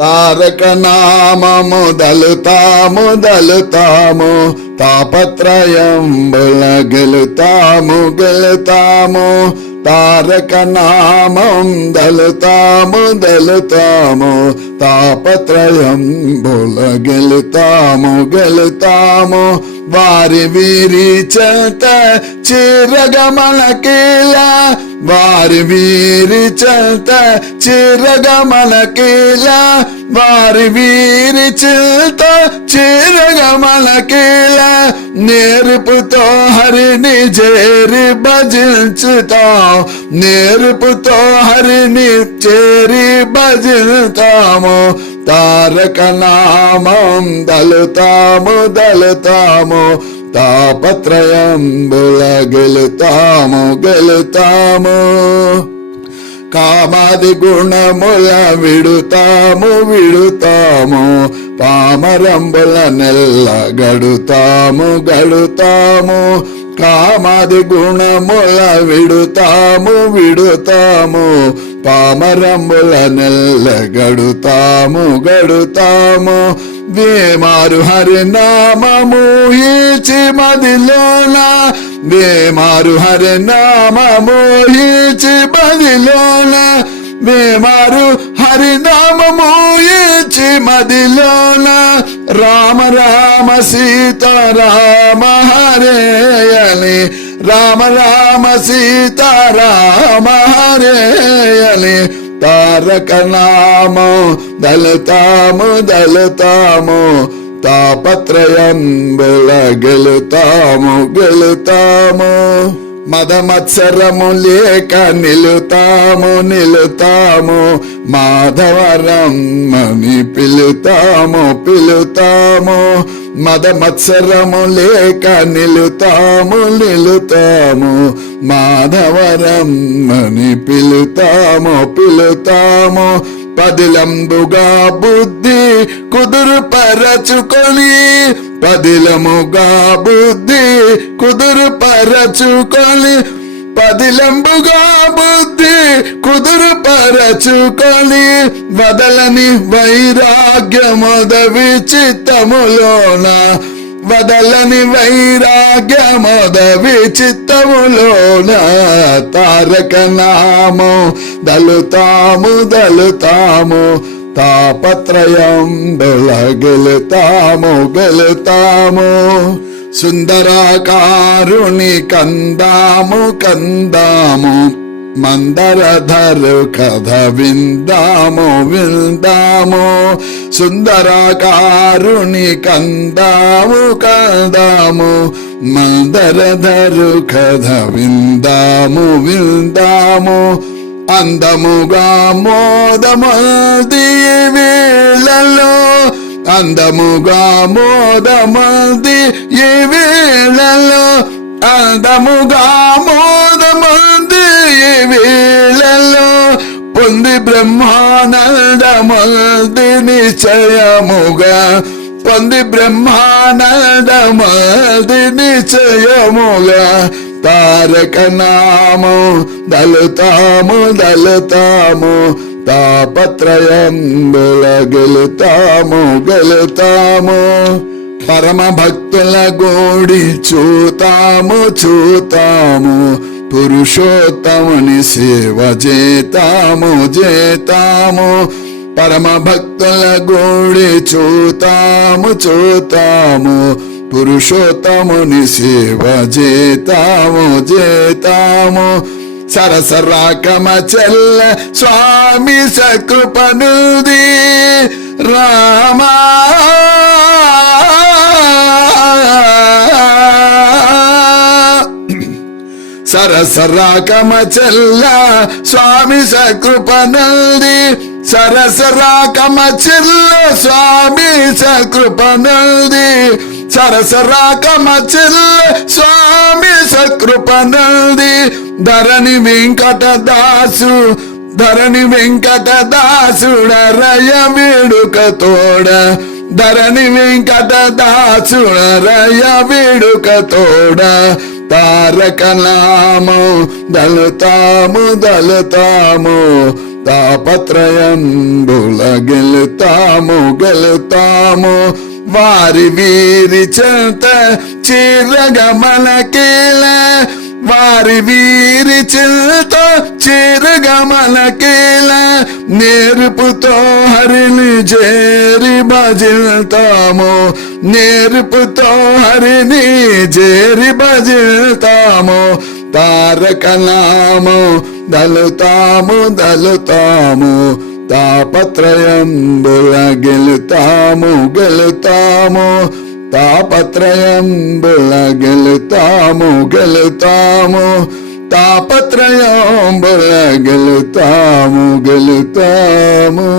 తారక నామము దలుతాము దలుతాము, తాపత్రయంబుల గెలుతాము గెలుతాము. తారక నామం దలుతాము దలుతాము, తాపత్రయంబుల గెలుతాము గెలుతాము. వారి వీరి చేత చిరగమనకిలా, వారి వీరి చేత చిరగమనకిలా, వారి వీరి చేత చిరగమనకిలా. నేర్పుతో హరిని చేరి భజించుతాం, నేర్పుతో హరిని చేరి భజిస్తాము. తారక నామం దలుతాము దలుతాము, తాపత్రయంబుల గెలుతాము గెలుతాము. కామాది గుణముల విడుతాము విడుతాము, పామరంబుల నెల్ల గడుతాము గడుతాము. కామాది గుణముల విడుతాము విడుతాము, పామరంబుల నెల్ల గడుతాము గడుతాము. వేమారు హరినామము హీచి మదిలోన, వేమారు హరినామము హీచి మదిలోన, వేమారు హరినామము హీచి మదిలోన. రామ రామ సీతారామ హరే అని, రామ రామ సీతారామ హరే అని. తారక నామం దలుతాము దలుతాము, తాపత్రయంబుల గెలుతాము గెలుతాము. మదమత్సరము లేక నిలుతాము నిలుతాము, మాధవరమ్మని పిలుతాము పిలుతాము. మదమత్సరము లేక నిలుతాము నిలుతాము, మాధవరమ్మని పిలుతాము పిలుతాము. పదిలంబుగా బుద్ధి కుదురు పరచుకొని, పదిలముగా బుద్ధి కుదురు పరచుకొని, పదిలంబుగా బుద్ధి కుదురు పరచుకొని. వదలని వైరాగ్యమొదవి చిత్తములోన, వదలని వైరాగ్యమొదవి చిత్తములోన. తారక నామం దలుతాము దలుతాము, తాపత్రయంబుల గెలుతాము గెలుతాము. సుందరాకారుని కందాము కందాము, మందరధరు కథ విందాము విందాము. సుందరాకారుని కందాము కందాము, మందరధరు కథ విందాము విందాము. అందముగా మోదమది వేళలో, అందముగా మోదమది ఈ వేళలో, అందముగా మోదమది ఈ వేళలో. పొంది బ్రహ్మానందమది నిశ్చయముగా, పొంది బ్రహ్మానందమది నిశ్చయముగా. తారక నామం దలుతాము దలుతాము, తాపత్రయంబుల గెలుతాము గెలుతాము. పరమ భక్తుల గోడి చూతాము చూతాము, పురుషోత్తముని సేవ చేతాము చేతాము. పరమ భక్తుల గోడి చూతాము చూతాము, పురుషోత్తముని సేవ చేతాము చేతాము. సరసరాకమ చెల్ల స్వామి సకృపనుది రామా, సరసరాకమ చెల్ల స్వామి సకృపనుది, సరసరాకమ చెల్ల స్వామి సకృపనుది. సరసరాకమ చెల్ల స్వామి సకృపనుది. ధరణి వెంకటదాసు ధరణి వెంకటదాసుడరయ వేడుక తోడ, ధరణి వెంకటదాసుడరయ వేడుక తోడ. తారక నామం దలుతాము దలుతాము, తాపత్రయంబుల గెలుతాము గెలుతాము వారి వీరి చెంత చిరగమనకేల వారి వీరి చెంత చిరగమనకేల నేర్పుతో హరిని చేరి భజిల్తాము నేర్పుతో హరిని చేరి భజిల్తాము తారక నామం దలుతాము దలుతాము తాపత్రయంబుల గెలుతాము గెలుతాము తాపత్రయంబుల గెలుతాము గెలుతాము తాపత్రయంబుల గెలుతాము గెలుతాము